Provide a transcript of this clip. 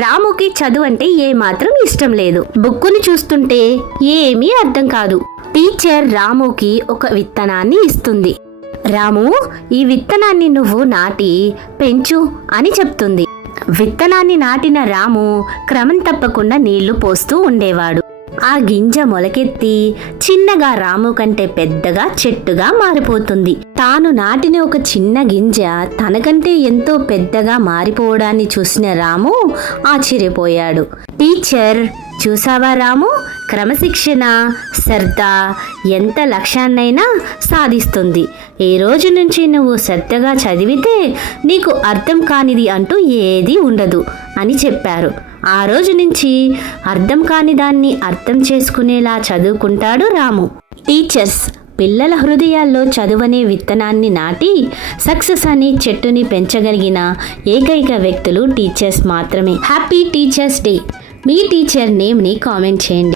రాముకి చదువు అంటే ఏమాత్రం ఇష్టం లేదు. బుక్కుని చూస్తుంటే ఏమీ అర్థం కాదు. టీచర్ రాముకి ఒక విత్తనాన్ని ఇస్తుంది. రాము, ఈ విత్తనాన్ని నువ్వు నాటి పెంచు అని చెప్తుంది. విత్తనాన్ని నాటిన రాము క్రమం తప్పకుండా నీళ్లు పోస్తూ ఉండేవాడు. ఆ గింజ మొలకెత్తి చిన్నగా రాము కంటే పెద్దగా చెట్టుగా మారిపోతుంది. తాను నాటిన ఒక చిన్న గింజ తనకంటే ఎంతో పెద్దగా మారిపోవడాన్ని చూసిన రాము ఆశ్చర్యపోయాడు. టీచర్, చూసావా రాము, క్రమశిక్షణ, శ్రద్ధ ఎంత లక్ష్యాన్నైనా సాధిస్తుంది. ఈ రోజు నుంచి నువ్వు శ్రద్ధగా చదివితే నీకు అర్థం కానిది అంటూ ఏదీ ఉండదు అని చెప్పారు. ఆ రోజు నుంచి అర్థం కాని దాన్ని అర్థం చేసుకునేలా చదువుకుంటాడు రాము. టీచర్స్ పిల్లల హృదయాల్లో చదువనే విత్తనాన్ని నాటి సక్సెస్ అనే చెట్టుని పెంచగలిగిన ఏకైక వ్యక్తులు టీచర్స్ మాత్రమే. Happy teachers day. మీ టీచర్ నేమ్ని కామెంట్ చేయండి.